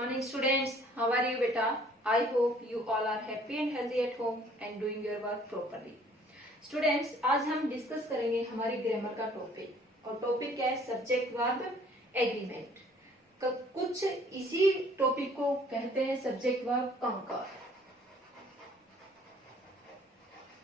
morning students, how are you beta? I hope you all are happy and healthy at home and doing your work properly. Students, आज हम discuss करेंगे हमारी grammar का topic और topic क्या है? Subject verb agreement. कुछ इसी टॉपिक को कहते हैं सब्जेक्ट वर्ब कंकर,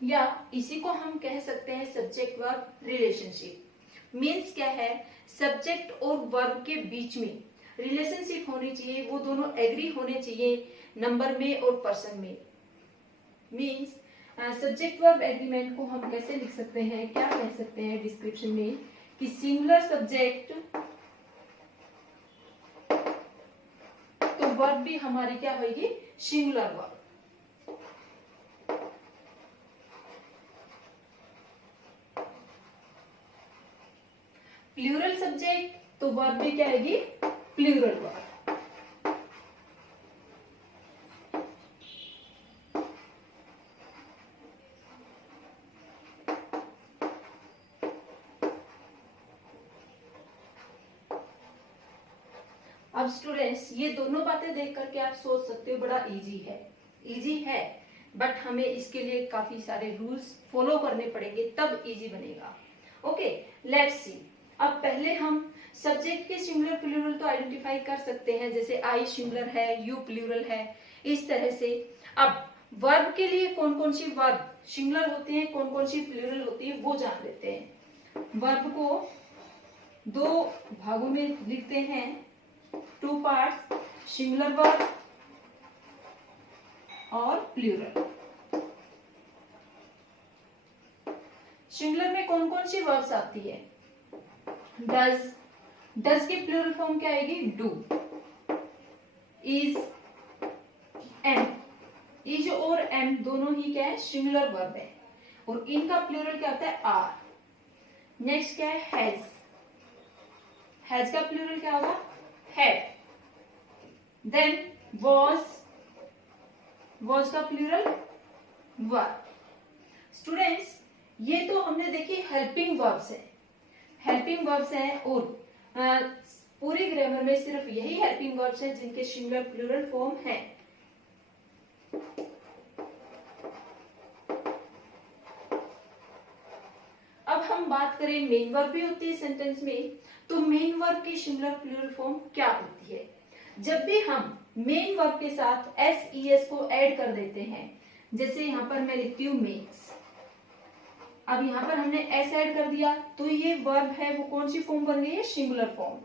या इसी को हम कह सकते हैं सब्जेक्ट वर्ब रिलेशनशिप। मीन्स क्या है? सब्जेक्ट और वर्ब के बीच में रिलेशनशिप होनी चाहिए, वो दोनों एग्री होने चाहिए नंबर में और पर्सन में। मीन्स सब्जेक्ट वर्ब एग्रीमेंट को हम कैसे लिख सकते हैं, क्या कह सकते हैं डिस्क्रिप्शन में कि सिंगुलर सब्जेक्ट तो वर्ब भी हमारी क्या होगी? Singular verb. प्लूरल सब्जेक्ट तो वर्ब भी क्या आएगी? Plural verb. अब स्टूडेंट्स, ये दोनों बातें देख करके आप सोच सकते हो बड़ा इजी है, बट हमें इसके लिए काफी सारे रूल्स फॉलो करने पड़ेंगे, तब इजी बनेगा। Okay, let's see. अब पहले हम सब्जेक्ट के सिंगुलर प्लूरल तो आइडेंटिफाई कर सकते हैं, जैसे आई सिंगुलर है, यू प्लूरल है, इस तरह से। अब वर्ब के लिए कौन कौन सी वर्ब सिंगुलर होती है, कौन कौन सी प्लूरल होती है, वो जान लेते हैं। वर्ब को दो भागों में लिखते हैं, टू पार्ट्स, सिंगुलर वर्ब और प्लूरल। सिंगुलर में कौन कौन सी वर्ब्स आती है? डज की प्लूरल फॉर्म क्या आएगी? डू। Is, am. इज और एम दोनों ही क्या है? सिंगुलर वर्ब है, और इनका प्लूरल क्या होता है? आर। नेक्स्ट क्या है? हैज। हैज का प्लूरल क्या होगा? हैड। देन वॉज का प्लूरल वर। स्टूडेंट्स, ये तो हमने देखी हेल्पिंग वर्ब्स है, और पूरी ग्रामर में सिर्फ यही हेल्पिंग वर्ब्स हैं जिनके सिंगुलर प्लूरल फॉर्म है। अब हम बात करें मेन वर्ब भी होती है सेंटेंस में, तो मेन वर्ब की सिंगुलर प्लूरल फॉर्म क्या होती है? जब भी हम मेन वर्ब के साथ एस को ऐड कर देते हैं, जैसे यहां पर मैं लिखती हूँ मेक्स। अब यहाँ पर हमने एस ऐड कर दिया, तो ये वर्ब है वो कौन सी फॉर्म बन गई है? Singular form.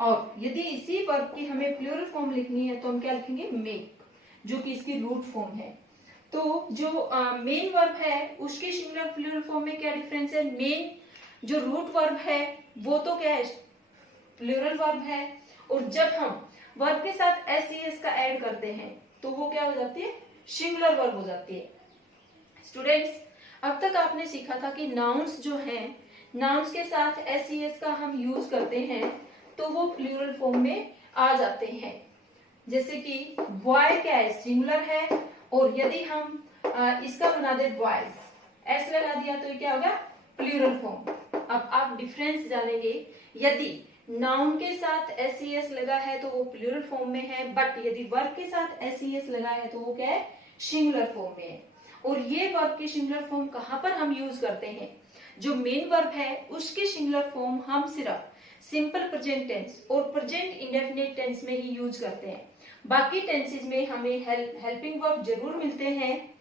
और यदि इसी वर्ब की हमें प्लूरल फॉर्म लिखनी है तो हम क्या लिखेंगे? मेक, जो कि इसकी रूट फॉर्म है। तो जो मेन वर्ब है उसकी सिंगुलर प्लूरल फॉर्म में क्या डिफरेंस है? मेन जो रूट वर्ब है वो तो क्या है? प्लूरल वर्ब है, और जब हम वर्ब के साथ एस का ऐड करते हैं तो वो क्या हो जाती है? सिंगुलर वर्ब हो जाती है। स्टूडेंट्स, अब तक आपने सीखा था कि नाउन्स जो हैं, नाउन्स के साथ एस का हम यूज करते हैं तो वो प्लूरल फॉर्म में आ जाते हैं। जैसे कि बॉय क्या है? सिंगुलर है, और यदि हम इसका बना दे बॉयज, एस लगा दिया तो ये क्या होगा? Plural form. अब आप डिफरेंस जानेंगे, यदि नाउन के साथ एस लगा है तो वो प्लूरल फॉर्म में है, बट यदि वर्ब के साथ एस लगा है तो वो क्या है? सिंगुलर फॉर्म में है। और ये वर्ब की सिंगुलर फॉर्म कहां पर हम यूज करते हैं? जो मेन वर्ब है उसकी सिंगुलर फॉर्म हम सिर्फ सिंपल प्रेजेंट टेंस और प्रेजेंट इंडेफिनिट टेंस में ही यूज करते हैं। बाकी टेंसेस में हमें हेल्पिंग वर्ब जरूर मिलते हैं,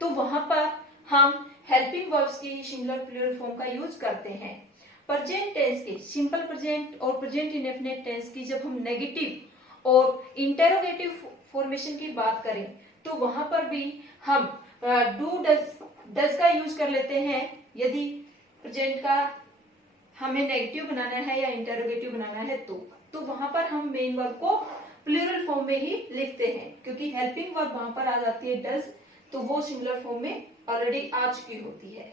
तो वहां पर हम हेल्पिंग वर्ब्स की सिंगुलर प्लूरल फॉर्म का यूज करते हैं। प्रेजेंट टेंस की, सिंपल प्रेजेंट और प्रेजेंट इंडेफिनिट टेंस की जब हम नेगेटिव और इंटेरोगेटिव फॉर्मेशन की बात करें तो वहां पर भी हम डू डज का यूज कर लेते हैं, यदि प्रेजेंट का हमें नेगेटिव बनाना है या इंटेरोगेटिव बनाना है तो वहां पर हम मेन वर्ब को प्लूरल फॉर्म में ही लिखते हैं, क्योंकि हेल्पिंग वर्ब वहां पर आ जाती है डज, तो वो सिंगुलर फॉर्म में ऑलरेडी आ चुकी होती है।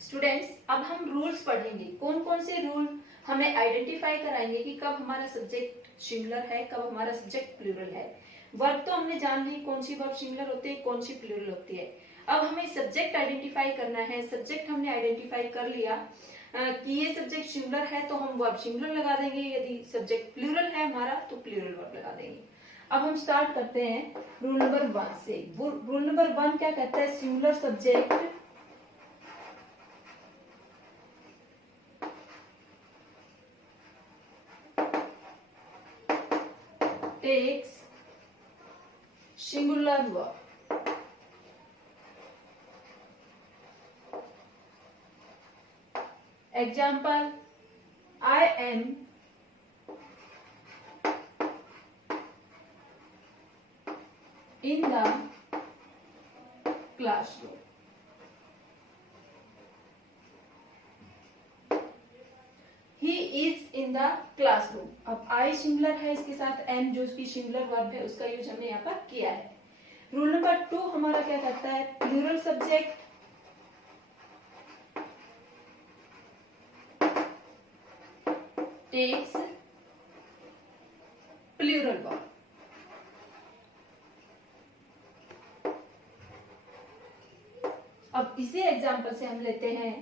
स्टूडेंट्स, अब हम रूल्स पढ़ेंगे, कौन कौन से रूल हमें आइडेंटिफाई कराएंगे कि कब हमारा सब्जेक्ट सिंगुलर है, कब हमारा सब्जेक्ट प्लूरल है। वर्ब तो हमने जान ली कौन सी वर्ब सिंगुलर होती है, कौन सी प्लूरल होती है। अब हमें सब्जेक्ट आइडेंटिफाई करना है। सब्जेक्ट हमने आइडेंटिफाई कर लिया, कि ये सब्जेक्ट सिंगुलर है तो हम वर्ब सिंगुलर लगा देंगे, यदि सब्जेक्ट प्लूरल है हमारा तो प्लूरल वर्ब लगा देंगे। अब हम स्टार्ट करते हैं रूल नंबर 1 से। रूल नंबर 1 क्या कहता है? Singular subject takes singular verb. Example, I am in the classroom. He is in the classroom. अब I सिंगुलर है, इसके साथ am जो उसकी सिंगुलर वर्ब है उसका यूज हमने यहाँ पर किया है। रूल नंबर 2 हमारा क्या कहता है? Plural subject takes plural verb. अब इसी एग्जाम्पल से हम लेते हैं,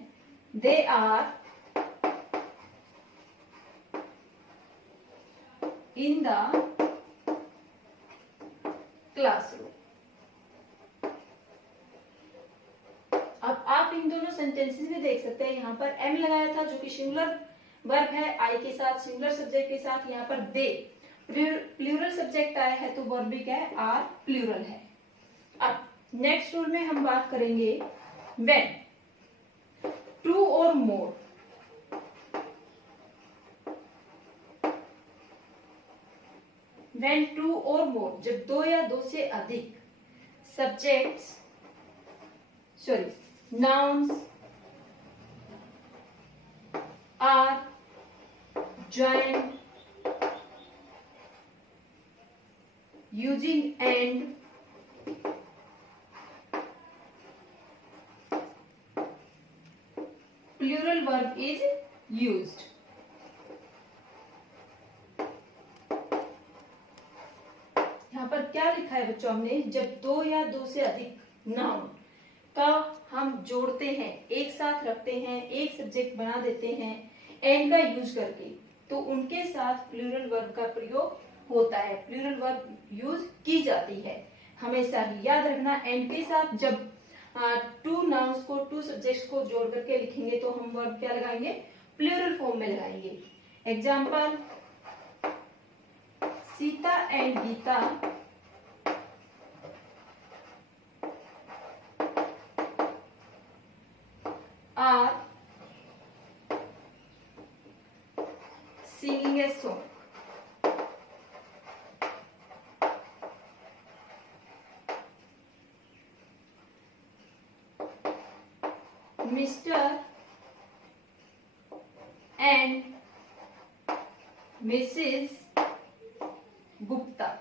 they are in the classroom. अब आप इन दोनों सेंटेंसेस में देख सकते हैं, यहाँ पर एम लगाया था जो कि सिंगुलर वर्ब है, आई के साथ सिंगुलर सब्जेक्ट के साथ, यहाँ पर दे प्लूरल सब्जेक्ट आया है तो वर्ब भी क्या है? आर प्लूरल है। अब नेक्स्ट रूल में हम बात करेंगे when 2 or more when 2 or more जब 2 या 2 से अधिक subjects nouns are joined using and plural verb is used। यहाँ पर क्या लिखा है बच्चों? हमने जब 2 या 2 से अधिक नाउन का हम जोड़ते हैं, एक साथ रखते हैं, एक सब्जेक्ट बना देते हैं एंड का यूज करके, तो उनके साथ प्लूरल वर्ब का प्रयोग होता है, प्लूरल वर्ब यूज की जाती है। हमेशा ही याद रखना, एंड के साथ जब 2 नाउन्स को 2 सब्जेक्ट्स को जोड़ करके लिखेंगे तो हम वर्ब क्या लगाएंगे? प्लूरल फॉर्म में लगाएंगे। Example, Sita and Gita are singing a song। Mr. and Mrs. Gupta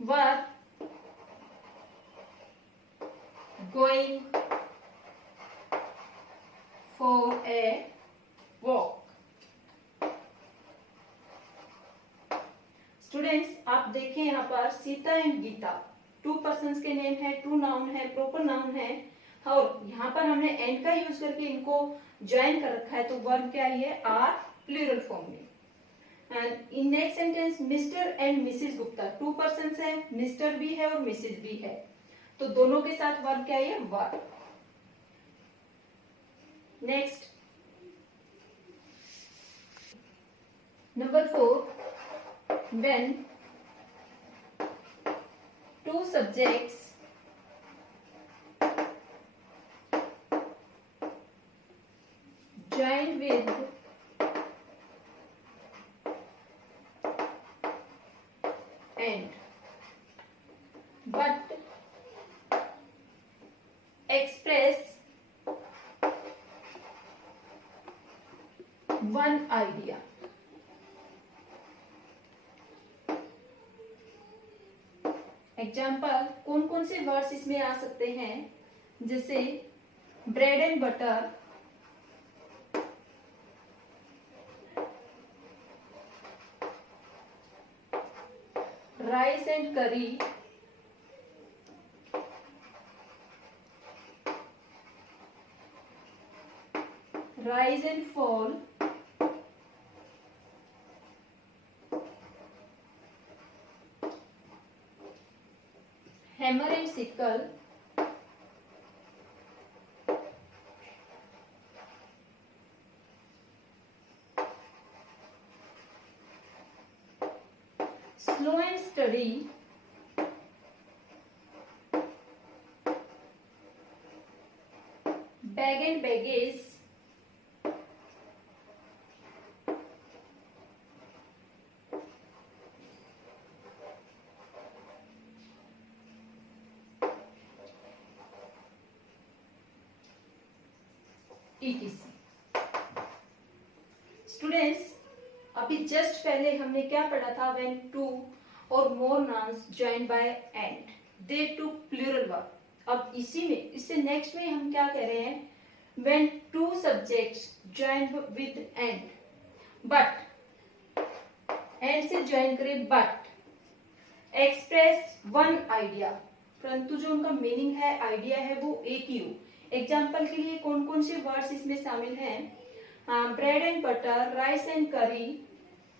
were going for a walk। Students, आप देखें यहाँ पर सीता एंड गीता 2 पर्सन्स के नेम है, 2 नाउन है, प्रॉपर नाउन है, और यहाँ पर हमने एंड का यूज करके इनको ज्वाइन कर रखा है, तो वर्ब क्या है? आर प्लूरल फॉर्म में। And in next sentence, mister and Mrs Gupta 2 persons है, मिस्टर भी है और मिसेस भी है, तो दोनों के साथ वर्ब क्या है? Verb. Next number 4, when 2 subjects join with and but express one idea। Example, कौन कौन से वर्ड्स इसमें आ सकते हैं? जैसे bread and butter, rice and करी, rise and fall, hammer and sickle, slow and steady, bag and baggage, etc. Students, अभी just पहले हमने क्या पढ़ा था? व्हेन टू और more nouns joined by and they to plural verb. अब इसी में, इससे नेक्स्ट में हम क्या कह रहे हैं? When two subjects joined with and, but and से ज्वाइन करें बट एक्सप्रेस वन आइडिया, परंतु जो उनका मीनिंग है, आइडिया है, वो एक ही हो। एग्जाम्पल के लिए कौन कौन से वर्ड्स इसमें शामिल हैं? Bread and butter, rice and curry,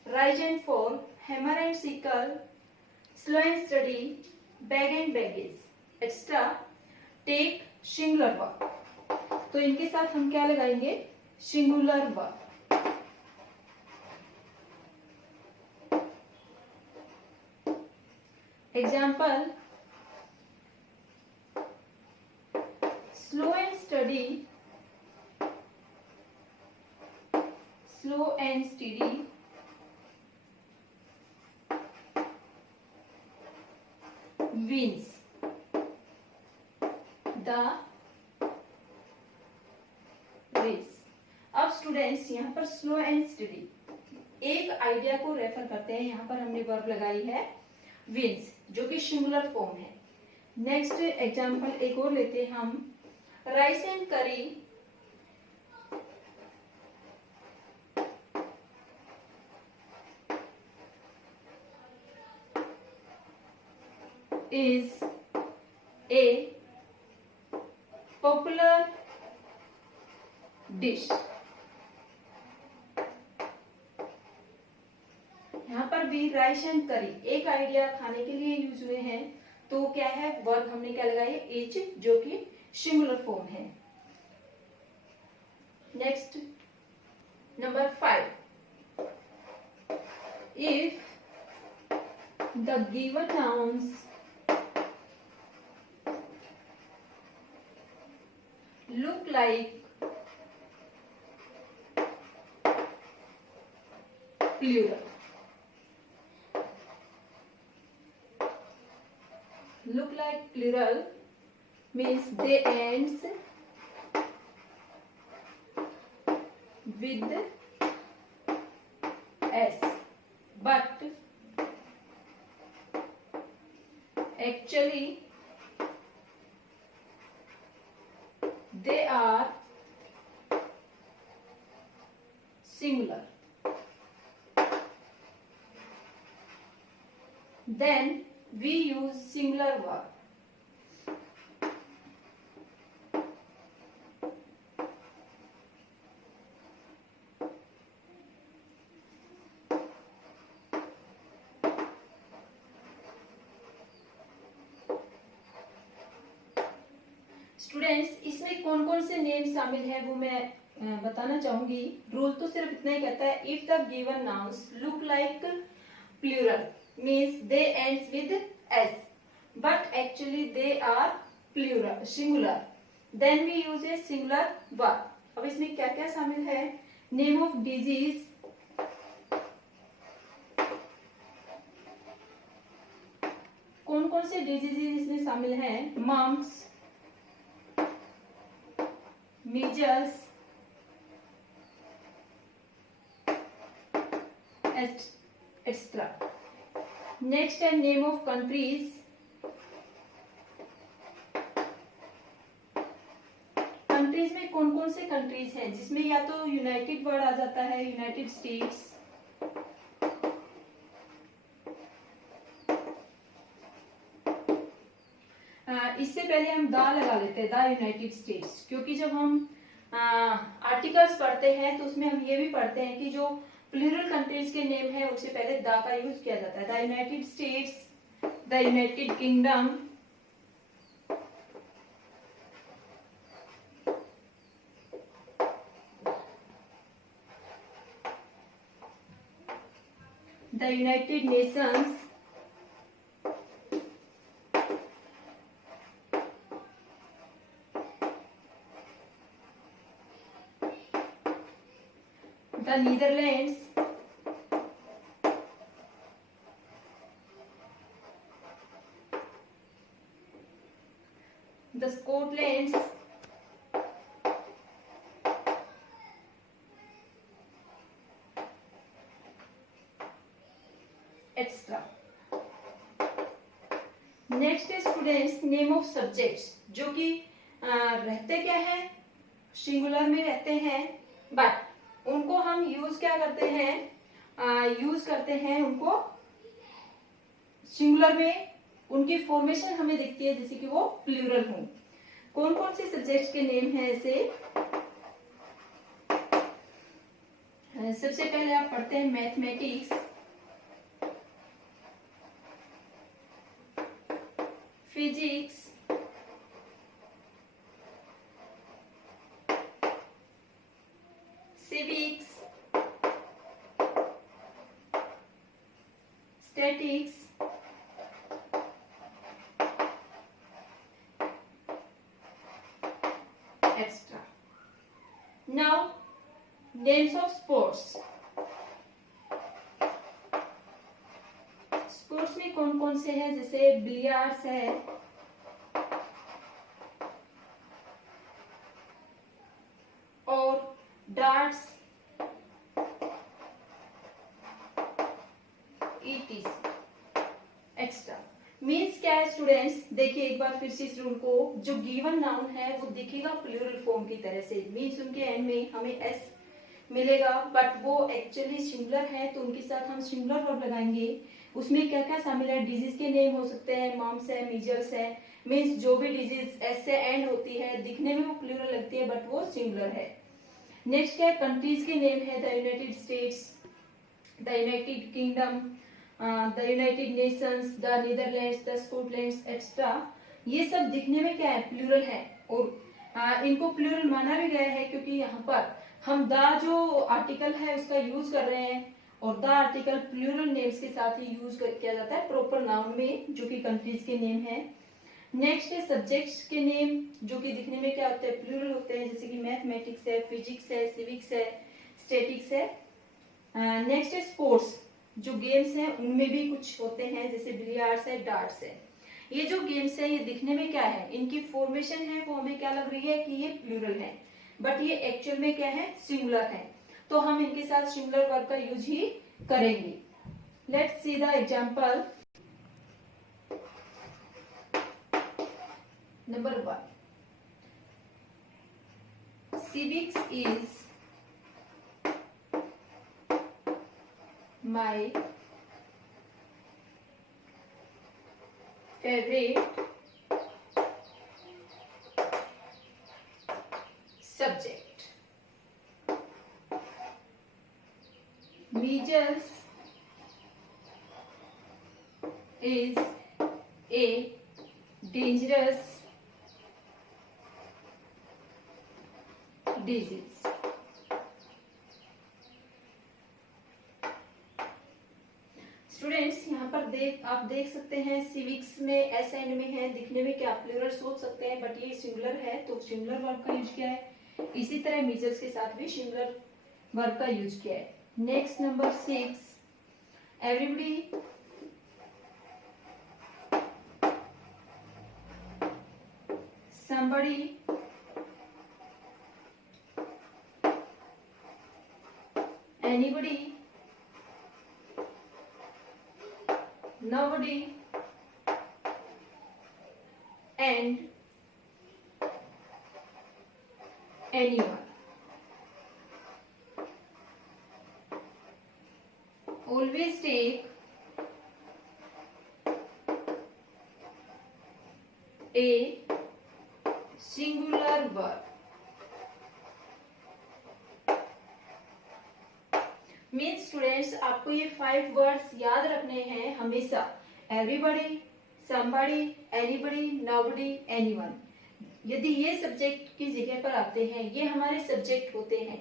rise and fall, hammer and sickle, slow and study, bag and baggage, extra, take, singular verb. तो इनके साथ हम क्या लगाएंगे? Singular verb. Example, slow and steady, slow and steady, wins the race। अब students, यहाँ पर slow and study एक आइडिया को रेफर करते हैं। यहाँ पर हमने वर्ब लगाई है विंस, जो कि सिंगुलर फॉर्म है। नेक्स्ट एग्जाम्पल एक और लेते हैं हम, राइस एंड करी, is a popular dish। यहाँ पर भी राइस एंड करी एक आइडिया खाने के लिए यूज हुए हैं, तो क्या है? वर्ब हमने क्या लगाया है? इज, जो कि सिंगुलर फॉर्म है। Next number 5, if the given nouns look like plural, look like plural means they ends with s, but actually they are singular, then we use singular verb। Students, इसमें कौन कौन से name शामिल है वो मैं बताना चाहूंगी। रूल तो सिर्फ इतना ही कहता है, if the given nouns look like plural means they ends with S, but actually they are plural singular, then we use a singular verb. अब इसमें क्या क्या शामिल है? नेम ऑफ डिजीज, कौन कौन से डिजीज इसमें शामिल हैं? Mumps, measles, etc. Next, and name of countries, countries में कौन कौन से कंट्रीज हैं जिसमें या तो यूनाइटेड वर्ड आ जाता है, यूनाइटेड स्टेट्स, इससे पहले हम द लगा लेते हैं, द यूनाइटेड स्टेट्स, क्योंकि जब हम आर्टिकल्स पढ़ते हैं तो उसमें हम ये भी पढ़ते हैं कि जो प्लूरल कंट्रीज के नेम है उससे पहले द का यूज किया जाता है। The United states, the United kingdom, the United Nations, the Netherlands, the Scotland, etc. Next है स्टूडेंट्स नेम ऑफ सब्जेक्ट्स, जो कि रहते क्या है, सिंगुलर में रहते हैं, बट उनको हम यूज क्या करते हैं, यूज करते हैं उनको सिंगुलर में, उनकी फॉर्मेशन हमें दिखती है जैसे कि वो प्लूरल हो। कौन कौन से सब्जेक्ट्स के नेम हैं ऐसे? सबसे पहले आप पढ़ते हैं mathematics, physics, civics, statics, extra. Now names of sports. Sports में कौन कौन से हैं? जैसे बिलियर्ड्स है, और डार्ट्स, ईटीसी, एक्स्ट्रा। मीन्स क्या है स्टूडेंट्स, देखिए एक बार फिर से इस रूल को, जो गिवन नाउन है वो दिखेगा प्लूरल फॉर्म की तरह से, मीन्स उनके एंड में हमें एस मिलेगा, बट वो एक्चुअली सिंगुलर है तो उनके साथ हम सिंगुलर वर्ब लगाएंगे। उसमें क्या क्या शामिल है? डिजीज के नेम हो सकते हैं, मम्स है, मीजल्स है, मीन्स जो भी डिजीज एस से एंड होती है, दिखने में वो प्लूरल लगती है बट वो सिंगुलर है। नेक्स्ट क्या है? कंट्रीज के नेम है, the United states, the United kingdom, the United Nations, the Netherlands, the Scotland extra. ये सब दिखने में क्या है? प्लूरल है, और इनको प्लूरल माना भी गया है क्योंकि यहाँ पर हम द जो आर्टिकल है उसका यूज कर रहे हैं, और द आर्टिकल प्लूरल नेम्स के साथ ही यूज किया जाता है प्रॉपर नाउन में, जो कि कंट्रीज के नेम है। नेक्स्ट है सब्जेक्ट्स के नेम, जो कि दिखने में क्या होते हैं? प्लूरल होते हैं, जैसे कि मैथमेटिक्स है, फिजिक्स है, सिविक्स है, स्टैटिक्स है। नेक्स्ट है स्पोर्ट्स, जो गेम्स हैं उनमें भी कुछ होते हैं, जैसे बिलियर्ड्स है, डार्ट्स है। ये जो गेम्स है ये दिखने में क्या है? इनकी फॉर्मेशन है वो हमें क्या लग रही है कि ये प्लूरल है, बट ये एक्चुअल में क्या है? सिंगुलर है, तो हम इनके साथ सिंगुलर वर्ब का यूज ही करेंगे। Let's see the example. Number 1, civics is my favorite subject. Measles is a dangerous disease. Students यहाँ पर आप देख सकते हैं सिविक्स में एस एंड में है, दिखने में क्या प्लूरल सोच सकते हैं, बट ये सिंगुलर है तो सिंगुलर वर्ब का यूज किया है। इसी तरह मीजल्स के साथ भी सिंगुलर वर्ब का यूज किया है। Next number 6, everybody somebody anybody nobody and anyone. Always take a singular verb means students आपको ये 5 वर्ड्स याद रखने हैं हमेशा। Everybody, somebody, anybody, nobody, anyone. यदि ये सब्जेक्ट की जगह पर आते हैं, ये हमारे सब्जेक्ट होते हैं,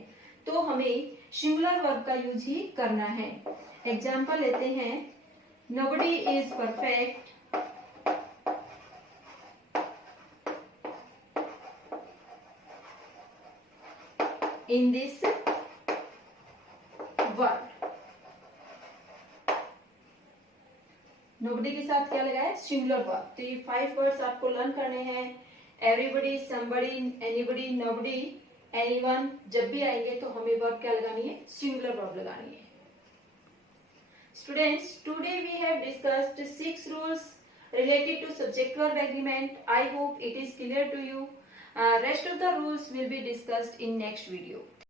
तो हमें सिंगुलर वर्ब का यूज ही करना है। एग्जाम्पल लेते हैं, nobody is perfect, in this world. Nobody के साथ क्या लगाया? Singular verb. तो ये 5 वर्ड्स आपको लर्न करने हैं। Everybody, somebody, anybody, nobody, anyone. जब भी आएंगे तो हमें वर्ब क्या लगानी है? सिंगुलर वर्ब लगानी है। Students, today we have discussed 6 rules related to subject verb agreement. I hope it is clear to you. Rest of the rules will be discussed in next video.